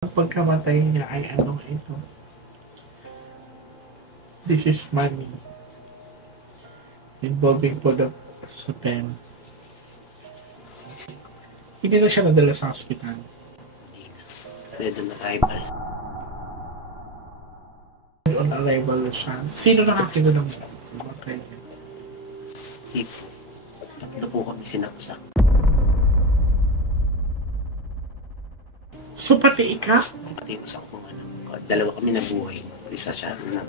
Ang pagkamatay niya ay ano ito? This is money. Involving po sa 10. Hindi na siya nadala sa hospital. Dead on arrival. On arrival siya. Sino nakakita ng mga niya? Tipo. Tatlo po kami sinaksak. So pati ika? Pati yung isang kong ano. Dalawa kami nabuhay. Isa siya na.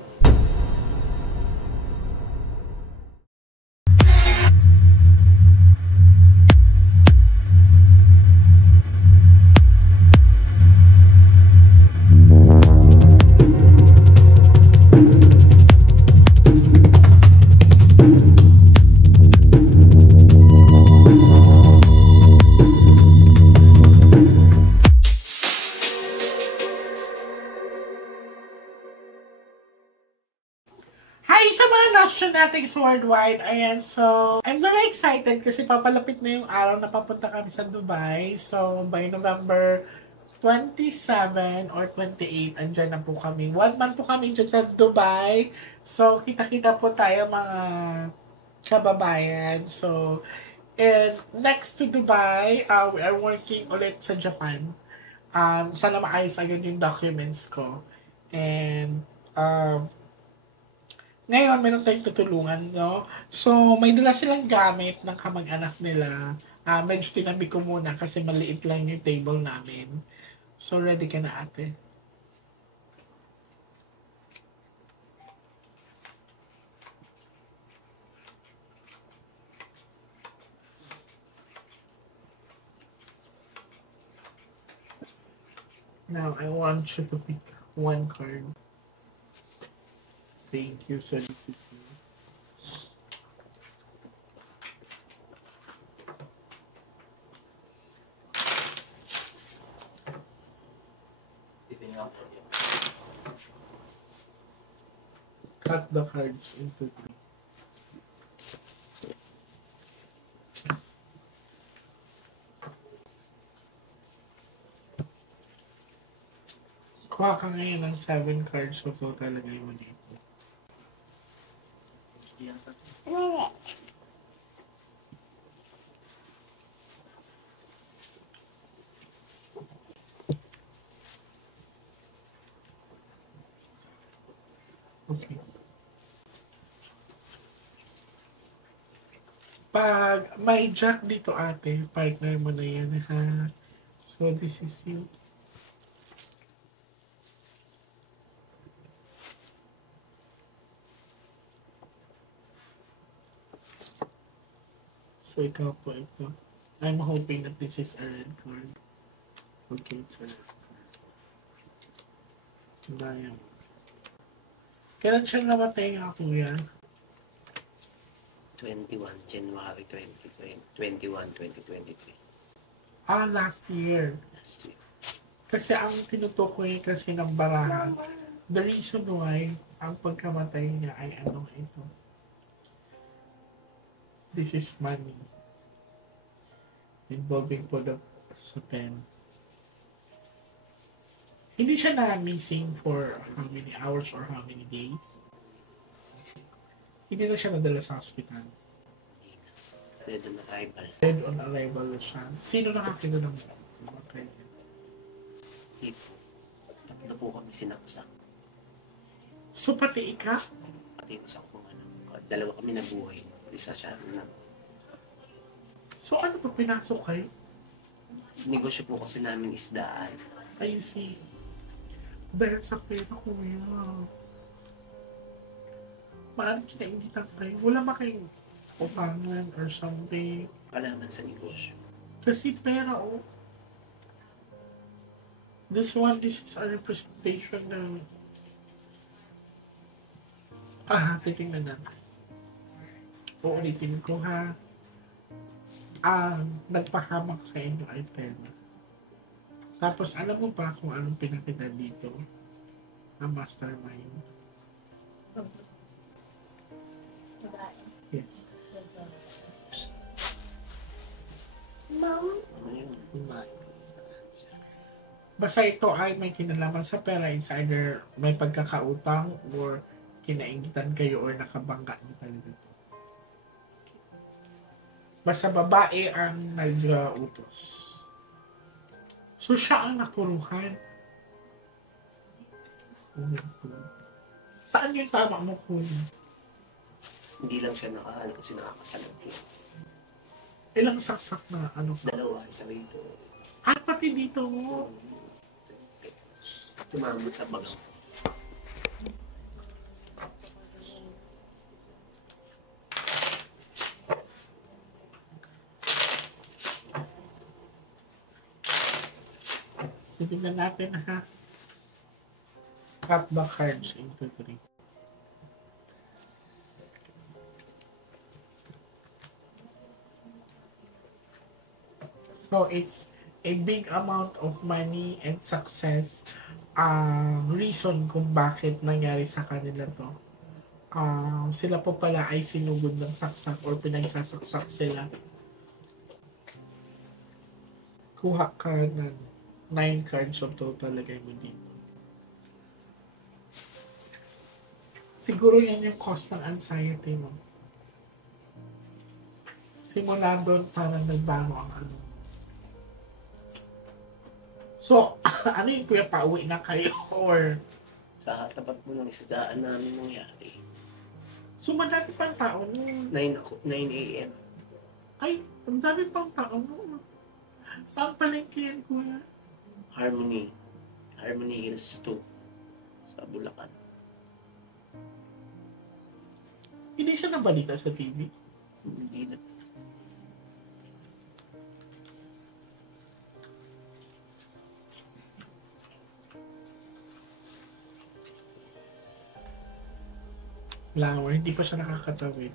Hi sa mga nationatics worldwide. Ayan, so I'm very excited kasi papalapit na yung araw na papunta kami sa Dubai. So by November 27 or 28, andyan na po kami. 1 month po kami dyan sa Dubai. So kita-kita po tayo mga kababayan. So and next to Dubai, we are working ulit sa Japan. Sana maayos agad yung documents ko. And ngayon, meron tayong tutulungan, no? So, may dala silang gamit ng kamag-anak nila. Medyo tinabi ko muna kasi maliit lang yung table namin. So, ready ka na, ate? Now, I want you to pick one card. Thank you. So, this is you. Cut the cards into 3. Kuha ka ngayon ng 7 cards. So, talagay mo dito. Okay. Pag may jack dito, ate, partner mo na yan, ha? So, this is you. So, ikaw po ito. I'm hoping that this is a red card. Okay, it's a red card. Diamond. Kailan siya namatay nga, kuya? 21 January 2021, 2023. Last year. Last year. Kasi ang tinutukoy kasi ng barahan, the reason why ang pagkamatay niya ay ano ito. This is money. Involving po sa 10. Hindi siya na-missing for how many hours or how many days. Hindi na siya nadala sa hospital. Dead on arrival. Dead on arrival siya. Sino nakakita ng mga niya? Tipo. Tatlo po kami sinaksak. So pati ika? Pati yung isang kong ano. Dalawa kami nabuhay. Isa siya na. So ano ba pinasok kayo? Negosyo po kasi namin isdaan. I see. Dahil sa pera ko yun. Maaari kita ingitan tayo. Wala ba kayong utangan or something? Kalaman sa negosyo. Kasi pera, oh. This is a representation ng... titingnan natin. Uulitin ko, ha. Nagpahamak sa inyo ay pera. Tapos, alam mo ba kung anong pinakita dito? Ang mastermind. Yes. Mom? Ano yun? Basta ito ay may kinalaman sa pera. It's either may pagkakautang or kinaingitan kayo or nakabangga niyo talaga ito. Basta babae ang nag-utos. So siya ang napuruhan. Saan yung tama mo, Kuya? Hindi lang siya nakaano kasi nakakasalag yun. Ilang saksak na ano ka? Dalawa, isa rito. Pati dito mo. Tumamot sa bagang. Tignan natin ha. Cut the cards into 3. So it's a big amount of money and success. Reason kung bakit nangyari sa kanila to. Sila po pala ay sinugod ng saksak or pinagsasaksak sila. Kuha ka ng 9 cards of total, lagay mo dito. Siguro yan yung cause ng anxiety mo. Simula doon parang nagbago ang ano. So, ano yung kuya, pauwi na kayo or Sa tapat mo ng isdaan namin nangyari. so madami pang tao no? 9 a.m. Ay, ang dami pang tao no? Saan pala yung klient kuya? Harmony Hills 2 sa Bulacan. Hindi siya nabalita sa TV? Hindi na. Flower, hindi pa siya nakakatawid.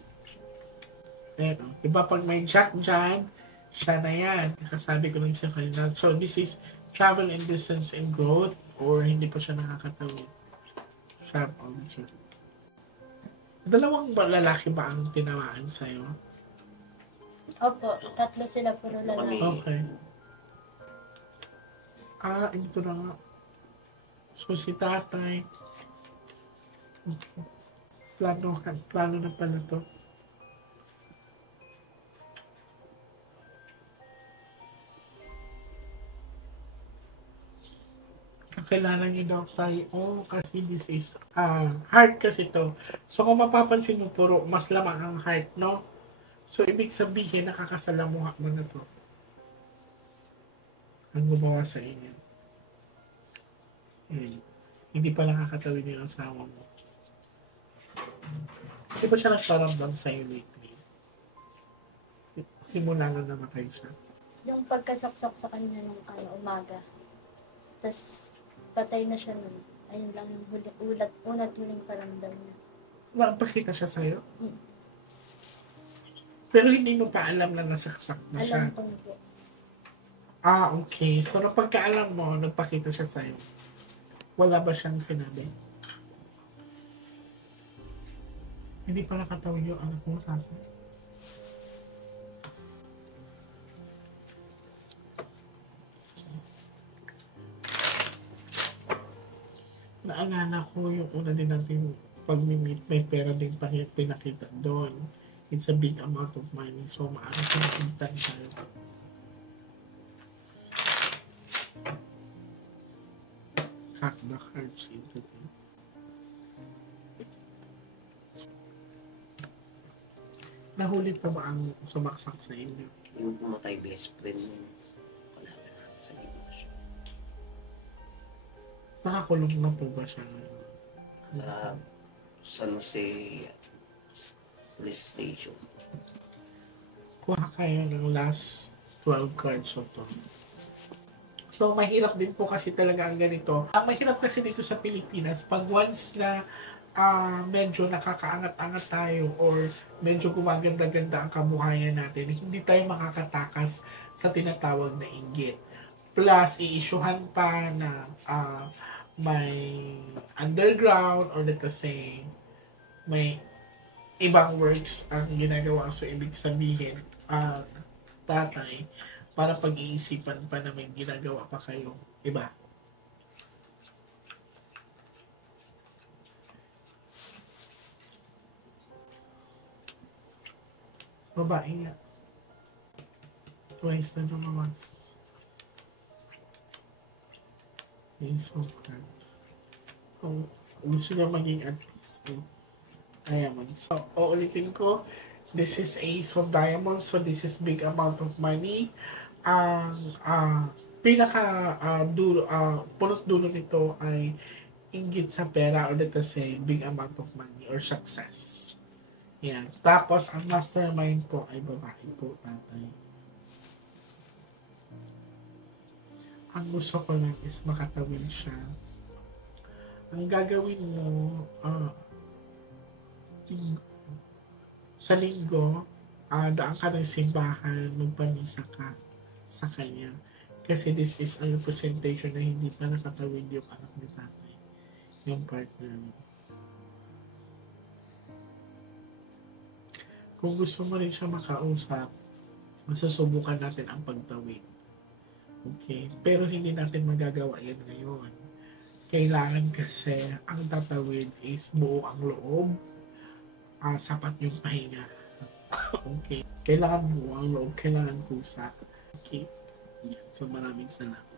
Pero, diba pag may jack dyan, siya na yan. Kasabi ko lang siya kanina. So, this is travel and distance and growth or hindi pa siya nakakatawid. Sharp object. Dalawang lalaki ba ang tinamaan sa'yo? Opo, 3 sila puro lalaki. Okay. Ito na nga. So, si tatay. Plano na pala to. Kakilala niyo daw tayo. Kasi this is heart kasi to. So, kung mapapansin mo, puro mas lamang ang heart, no? So, ibig sabihin, nakakasalamuha mo na to. Ang gumawa sa inyo. Hindi pa nakakatawid yung asawa mo. Hindi ba siya nagparamdam sa'yo lately? Simula na namatay siya. Yung pagkasaksak sa kanya nung umaga. Tapos patay na siya nun. Ayun lang yung unat huling paramdam niya. Napakita siya sa'yo? Hmm. Pero hindi mo pa alam na nasaksak na siya. Alam ko na po. Okay. So, pagkaalam mo, nagpakita siya sa'yo. Wala ba siyang sinabi? Hindi pa nakatawid yung anak mo tapos. Naalala ko yung una din natin pag-meet, may pera din pinakita doon. It's a big amount of money. So, maaaring pinakitan tayo. Cut the cards into them. Nahuli pa ba ang sumaksak sa inyo? Yung pumatay best friend ng kalaban namin sa negosyo. Nakakulong na po ba siya? Sa San Jose Police Station. Kuha kayo ng last 12 cards of to. So, mahirap din po kasi talaga ang ganito. Ang mahirap kasi dito sa Pilipinas, pag once na medyo nakakaangat-angat tayo or medyo gumaganda-ganda ang kabuhayan natin, hindi tayo makakatakas sa tinatawag na inggit. Plus, i-issuehan pa na may underground or let's say may ibang works ang ginagawa. So, ibig sabihin, tatay, para pag-iisipan pa na may ginagawa pa kayo iba. Babae nga. Twice na lumawas. Ace of Cups. Kung gusto niya maging artist, diamond. So, uulitin ko, this is Ace of Diamonds, so this is big amount of money. Ang dulo, punot dulo nito ay inggit sa pera, or let us say, big amount of money or success. Yan. Tapos, ang mastermind po ay babae po, tatay. Ang gusto ko lang is makatawin siya. Ang gagawin mo, sa linggo, daan ka ng simbahan, magpamisa ka sa kanya. Kasi this is a representation na hindi pa nakatawid yung anak ni tatay, yung partner mo. Kung gusto mo rin siya makausap, masusubukan natin ang pagtawid. Okay? Pero hindi natin magagawa yan ngayon. Kailangan kasi ang tatawid is buo ang loob, sapat yung pahinga. Okay? Kailangan buo ang loob, kailangan kusa. Okay? So maraming salamat.